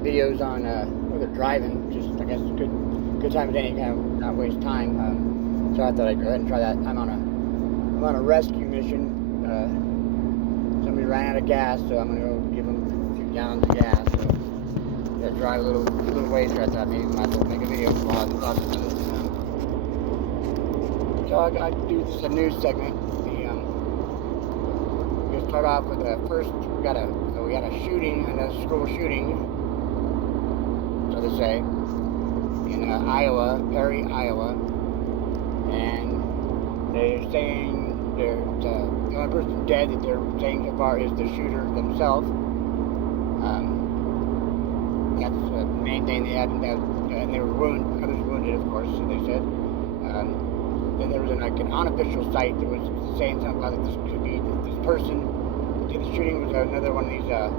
videos on whether driving, just I guess good time of day, kind of not waste time. So I thought I'd go ahead and try that. I'm on a rescue mission. Somebody ran out of gas, so I'm gonna go give them a few gallons of gas. So I drive a little ways here. I thought maybe I might as well make a video while I was talking to this. So I do this a news segment. We'll start off with first. We got a shooting, a school shooting, so to say, in Iowa, Perry, Iowa, and they're saying the only person dead that they're saying so far is the shooter themselves. That's the main thing they had, and they were wounded, others wounded, of course, so they said. Then there was an unofficial site that was saying something about this could be this person. The shooting was another one of these a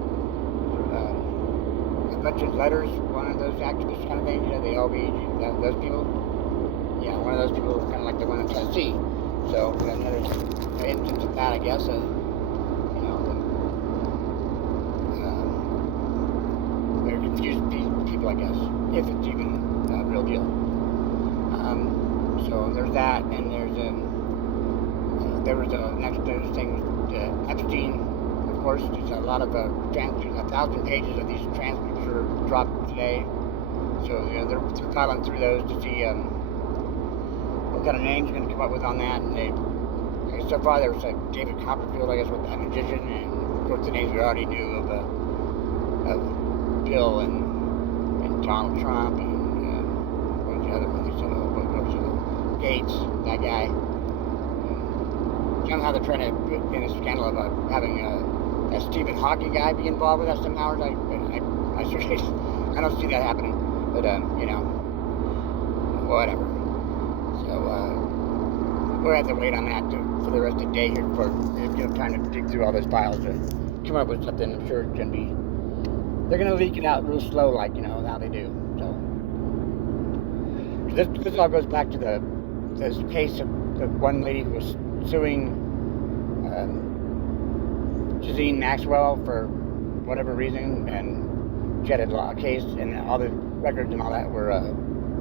bunch of letters, one of those activist kind of things, the LB, those people. Yeah, one of those people, kind of like the one in Tennessee. So we got another instance of that, I guess. They're confused people, I guess, if it's even a real deal. So there's that, and there was a next thing with Epstein. Of course, there's a lot of 1,000 pages of these transcripts were dropped today. So they're filing through those to see what kind of names you're going to come up with on that. And so far there was David Copperfield, I guess, with that magician, and of course the names we already knew of Bill and Donald Trump and what was the other one? They said, what was it? Gates, that guy. Somehow they're trying to put in a scandal about having that Stephen Hawking guy be involved with that somehow. I seriously, I don't see that happening. But whatever. So we'll have to wait on that for the rest of the day here before time to dig through all those files to come up with something. I'm sure it's gonna be. They're gonna leak it out real slow, like how they do. So this all goes back to this case of the one lady who was suing Ghislaine Maxwell for whatever reason, and she had a case, and all the records and all that were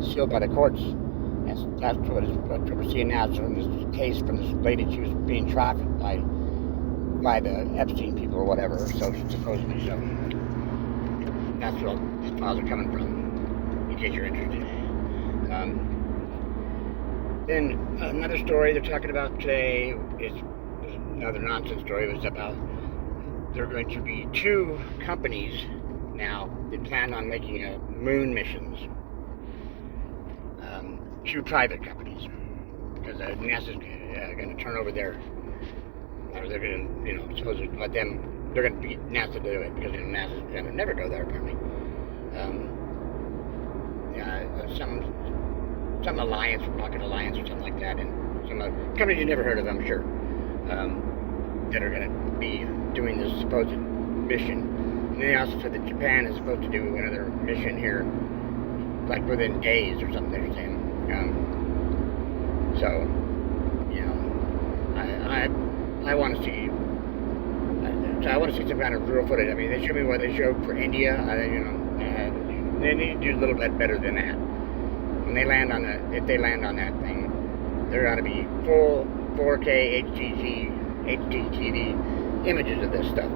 sealed by the courts, and that's what we're seeing now. So in this case from this lady, she was being trafficked by the Epstein people or whatever, so supposedly. So that's where all these files are coming from, in case you're interested. Then another story they're talking about today is another nonsense story. It was about there are going to be 2 companies now that plan on making moon missions. 2 private companies, because NASA's going to turn over or they're going to, supposedly let them. They're going to beat NASA to do it because NASA's going to never go there apparently. Some alliance, rocket alliance, or something like that, and some companies you never heard of, I'm sure, that are going to be doing this supposed mission. And they also said that Japan is supposed to do another mission here, like within days or something. They're saying. So, I want to see. So I want to see some kind of real footage. I mean, they showed me what they showed for India. They need to do a little bit better than that. When they land on if they land on that thing, there ought to be full 4K HDTV images of this stuff,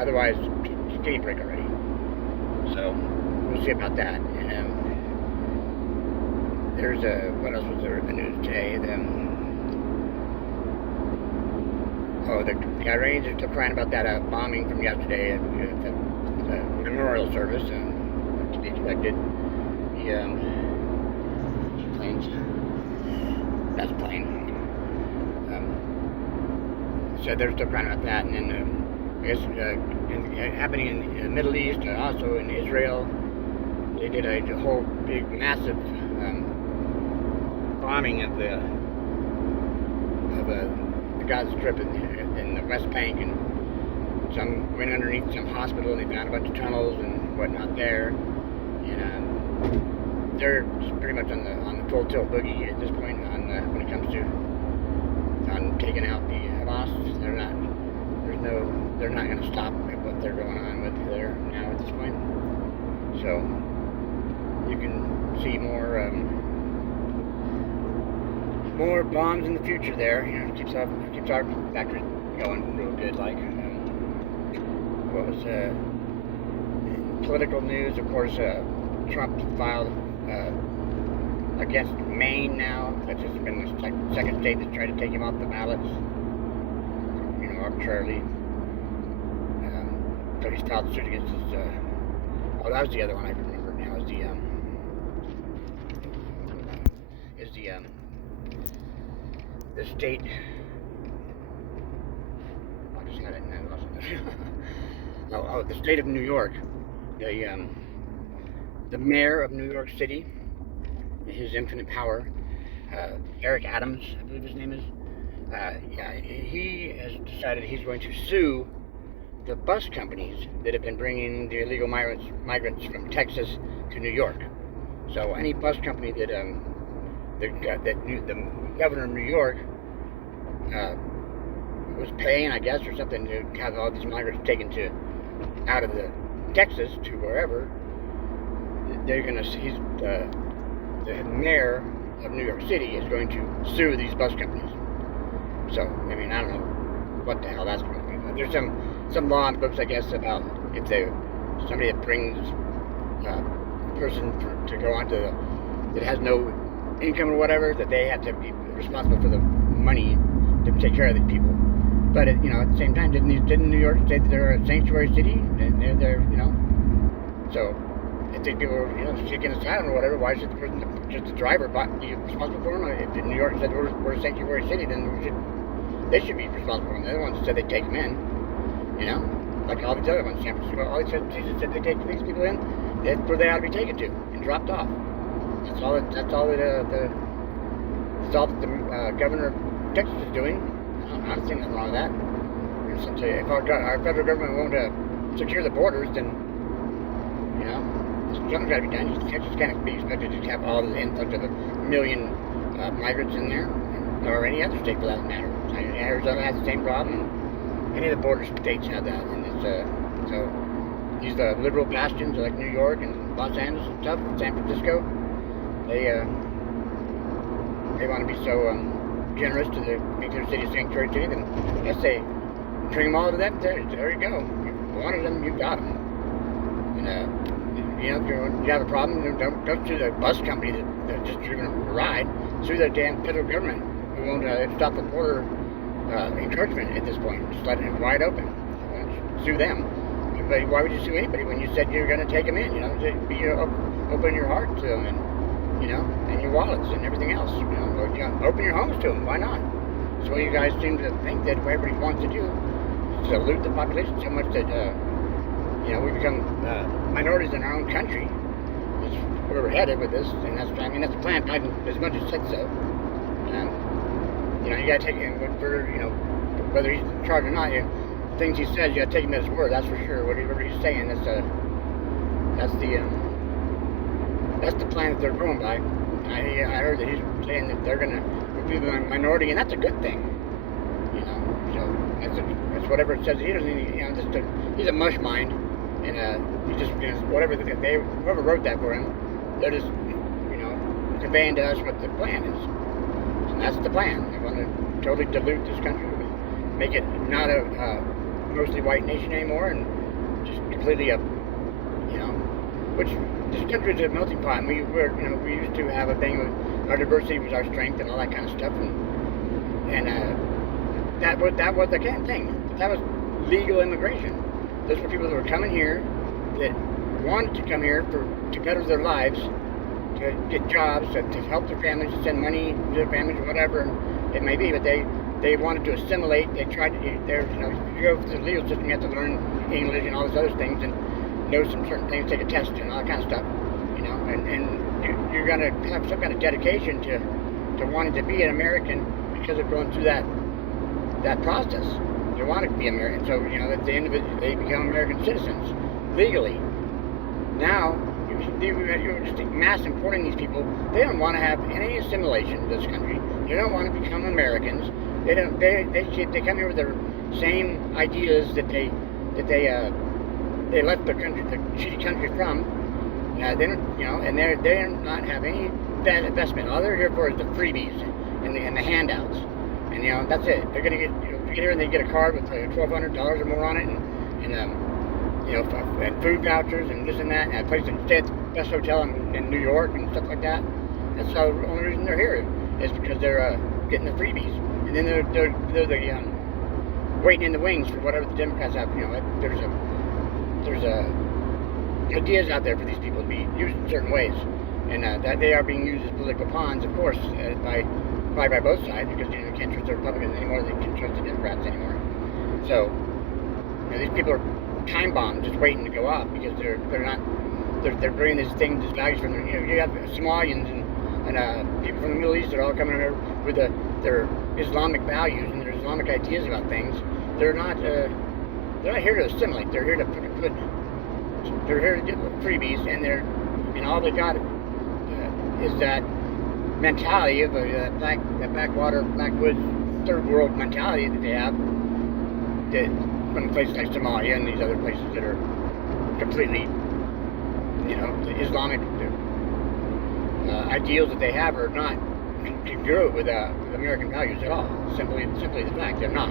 otherwise, it's guinea pig already. So, we'll see about that. And there's what else was there in the news today? The Iranians are still crying about that bombing from yesterday at the memorial service, to be expected. Planes. That's a plane. So they're still crying about that, and then I guess happening in the Middle East, also in Israel, they did a whole big, massive bombing of the Gaza Strip in the West Bank, and some went underneath some hospital, and they found a bunch of tunnels and whatnot there, and they're pretty much on the full tilt boogie at this point when it comes to taking out the Hamas. They're not going to stop what they're going on with there now at this point. So you can see more bombs in the future there. You know, keeps our factory going real good. Like what was political news? Of course, Trump filed against Maine now. That's just been the second state that's tried to take him off the ballots, you know, arbitrarily. So he's filed suit against his. Oh, that was the other one I remember now. The state. I just had it and I lost it. Oh, the state of New York. The mayor of New York City, his infinite power, Eric Adams, I believe his name is. Yeah, he has decided he's going to sue the bus companies that have been bringing the illegal migrants from Texas to New York. So any bus company that the governor of New York was paying, I guess, or something, to have all these migrants taken out of the Texas to wherever, he's the mayor of New York City is going to sue these bus companies. So, I mean, I don't know what the hell that's going to be. But there's some law in books, I guess, about if somebody that brings a person to go onto that has no income or whatever, that they have to be responsible for the money to take care of these people. But you know, at the same time, didn't New York say that they're a sanctuary city? They're you know, so if these people are, you know, seeking asylum or whatever, why should the person, just the driver, be responsible for them? If New York said we're a sanctuary city, then they should be responsible for them. They're the ones that said they take them in, you know, like all these other ones. San Francisco, all Jesus said they take these people in. That's where they ought to be taken to and dropped off. That's all that the governor of Texas is doing. I don't see nothing wrong with that. If our federal government won't secure the borders, then, you know, something's got to be done. Texas can't be expected to have all the influx of 1 million migrants in there, or any other state for that matter. Arizona has the same problem. Any of the border states have that, and it's so these liberal bastions like New York and Los Angeles and stuff, and San Francisco, they want to be so generous to make their city a sanctuary city. Then I guess they bring them all to them. There you go. You wanted them, you got them. And you know, if you have a problem, don't sue the bus company that just driven a ride. Sue the damn federal government who won't stop the border encroachment at this point. Just let it wide open. Sue them. But why would you sue anybody when you said you were going to take them in? You know, open your heart to them, and you know, and your wallets and everything else. You know, open your homes to them. Why not? So you guys seem to think that what everybody wants to do is dilute the population so much that you know, we become minorities in our own country. That's where we're headed with this, and that's the plan. Biden as much as said so. You know, you got to take him for, you know, whether he's in charge or not. Things he says, you got to take him at his word. That's for sure. Whatever he's saying, that's the plan that they're going by. I heard that he's saying that they're going to be the minority, and that's a good thing. You know, so that's whatever it says. He doesn't, you know, he's a mush mind, and he just, you know, whoever wrote that for him, they're just, you know, conveying to us what the plan is. And that's the plan. They want to totally dilute this country, make it not a mostly white nation anymore, and just completely you know, which this country is a melting pot. And we used to have a thing with our diversity was our strength and all that kind of stuff, and that was the kind of thing. That was legal immigration. Those were people that were coming here that wanted to come here to better their lives, to get jobs, to help their families, to send money to their families, or whatever it may be. But they wanted to assimilate. They tried to. You know, if you go through the legal system, you have to learn English and all these other things, and know some certain things, take a test and all that kind of stuff. You know, and you're gonna have some kind of dedication to wanting to be an American because of going through that process. They want to be American, so you know at the end of it, they become American citizens legally. Now you're just mass importing these people. They don't want to have any assimilation to this country. They don't want to become Americans. They don't. They come here with their same ideas that they left the country, the shitty country from, They don't, and they do not have any bad investment. All they're here for is the freebies and the handouts, and that's it. They're gonna get here and they get a card with like $1,200 or more on it, and food vouchers and this and that, and a place to stay at the best hotel in New York and stuff like that. That's the only reason they're here, is because they're getting the freebies, and then they're the waiting in the wings for whatever the Democrats have. There's ideas out there for these people to be used in certain ways, and that they are being used as political pawns, of course, by both sides, because you can't trust the Republicans anymore, they can't trust the Democrats anymore. So these people are time bombs, just waiting to go off, because they're bringing these values from you have Somalians and people from the Middle East that are all coming here with their Islamic values and their Islamic ideas about things. They're not here to assimilate. They're here to they're here to get freebies, and all they got is that mentality of the backwater, backwoods, third world mentality that they have, that from places like Somalia and these other places that are completely, the Islamic ideals that they have are not congruent with American values at all. Simply the fact they're not,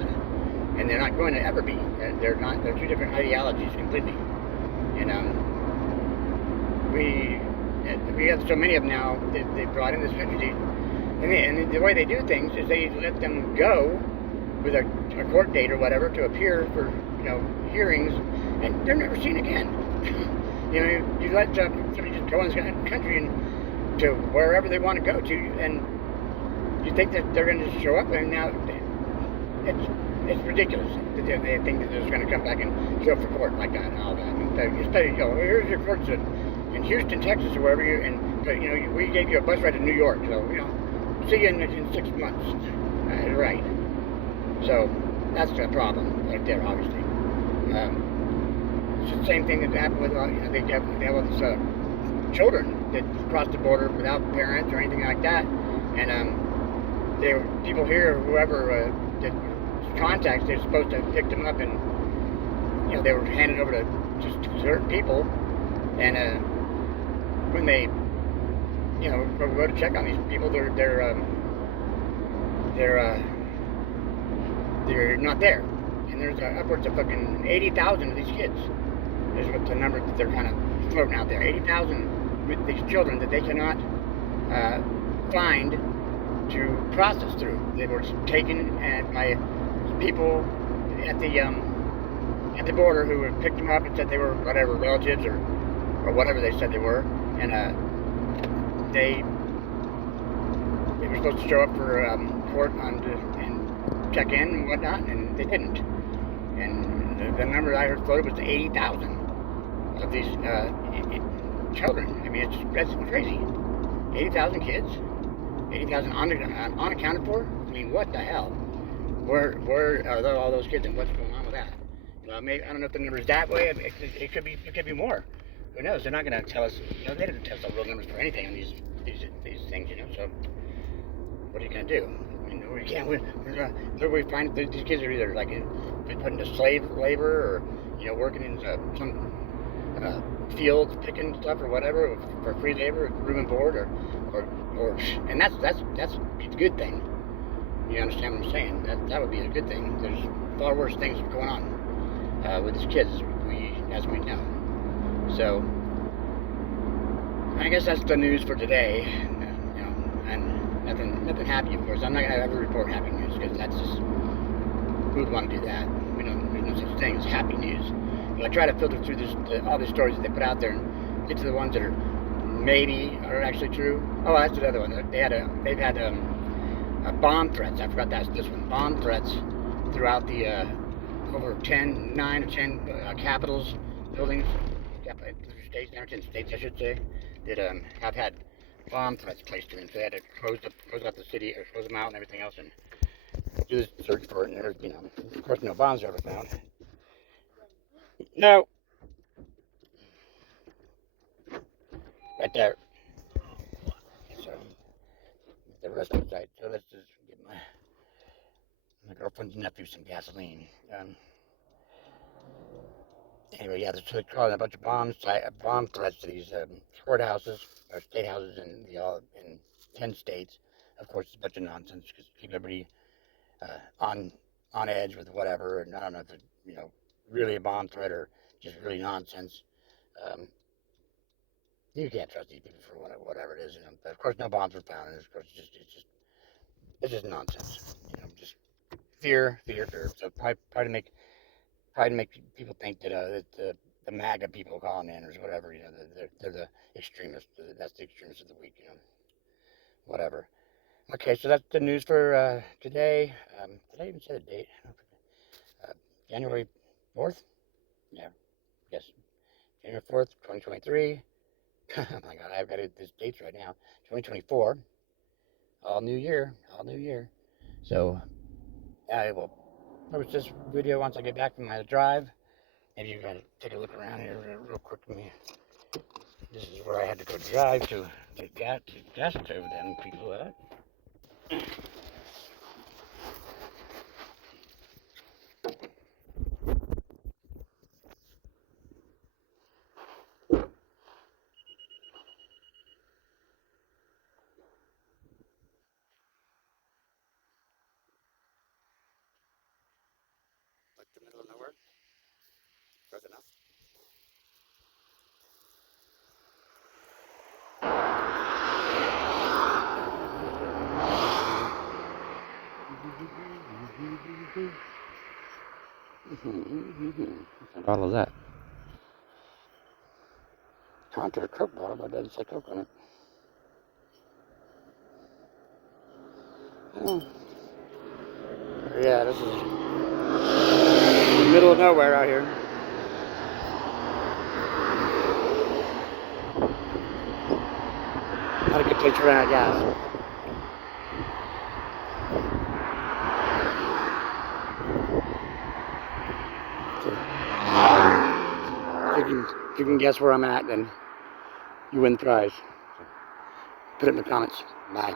and they're not going to ever be. They're not. They're two different ideologies completely. We have so many of them now that they brought in this country, and the way they do things is they let them go with a court date or whatever to appear for hearings, and they're never seen again. You let somebody just go in this country and to wherever they want to go to, and you think that they're going to just show up, and now it's ridiculous that they think that they're just going to come back and show up for court like that and all that. Here's your courts in Houston, Texas, or wherever we gave you a bus ride to New York, so see you in 6 months, right? So that's the problem right there, obviously. It's the same thing that happened with they have all these children that cross the border without parents or anything like that, and people here, whoever that contacts, they're supposed to pick them up, and they were handed over to just certain people, and when they go to check on these people, they're not there, and there's upwards of fucking 80,000 of these kids. Is what the number that they're kind of floating out there. 80,000 with these children that they cannot find to process through. They were taken by people at the border who had picked them up and said they were whatever relatives or whatever they said they were, and they were supposed to show up for court and check in and whatnot, and they didn't. And the number I heard floated was 80,000 of these children. I mean, that's crazy. 80,000 kids, 80,000 unaccounted for. I mean, what the hell? Where are all those kids, and what's going on with that? Maybe, I don't know if the number's that way. It could be more. Who knows? They're not going to tell us. They don't tell us the real numbers for anything on these things. So what are you going to do? I mean, we can't. We find that these kids are either like put into slave labor, or working in some fields, picking stuff or whatever for free labor, room and board, or and that's a good thing. You understand what I'm saying? That would be a good thing. There's far worse things going on with these kids, as we know. So I guess that's the news for today. And nothing happy, of course. I'm not gonna ever report happy news, because that's just, who would want to do that? There's no such thing as happy news. But I try to filter through all these stories that they put out there and get to the ones that are actually true. Oh, that's another one. They've had bomb threats. I forgot that's this one. Bomb threats throughout the over 9 or 10 capitals, buildings, states, 10 states, I should say, that have had bomb threats placed in them. So they had to close up the city, or close them out and everything else, and do this search for it. And there's, of course, no bombs are ever found. No. Right there. So the rest of the site. So let's just give my girlfriend's nephew some gasoline. Anyway, yeah, they're calling a bunch of bomb threats to these courthouses or state houses in 10 states. Of course, it's a bunch of nonsense because keep everybody on edge with whatever. And I don't know if it's really a bomb threat or just really nonsense. Um, you can't trust these people for whatever it is. But of course, no bombs were found, and of course, it's just nonsense. Just fear. So probably to make people think that the MAGA people calling in or whatever, they're the extremists. That's the extremists of the week, whatever. Okay, so that's the news for today. Did I even say the date? January 4th? Yeah, yes. January 4th, 2023. Oh my God, I've got these dates right now. 2024. All new year. So I will post this video once I get back from my drive. Maybe you gotta take a look around here real quick with me. This is where I had to go drive to gas to them people at. Like the middle of nowhere. Close enough. What bottle is that? Contour Coke bottle, but it doesn't say Coke on it. Oh. Yeah, this is the middle of nowhere out here. Not a good place to run out of gas. So, you can guess where I'm at, then you win the prize. Put it in the comments. Bye.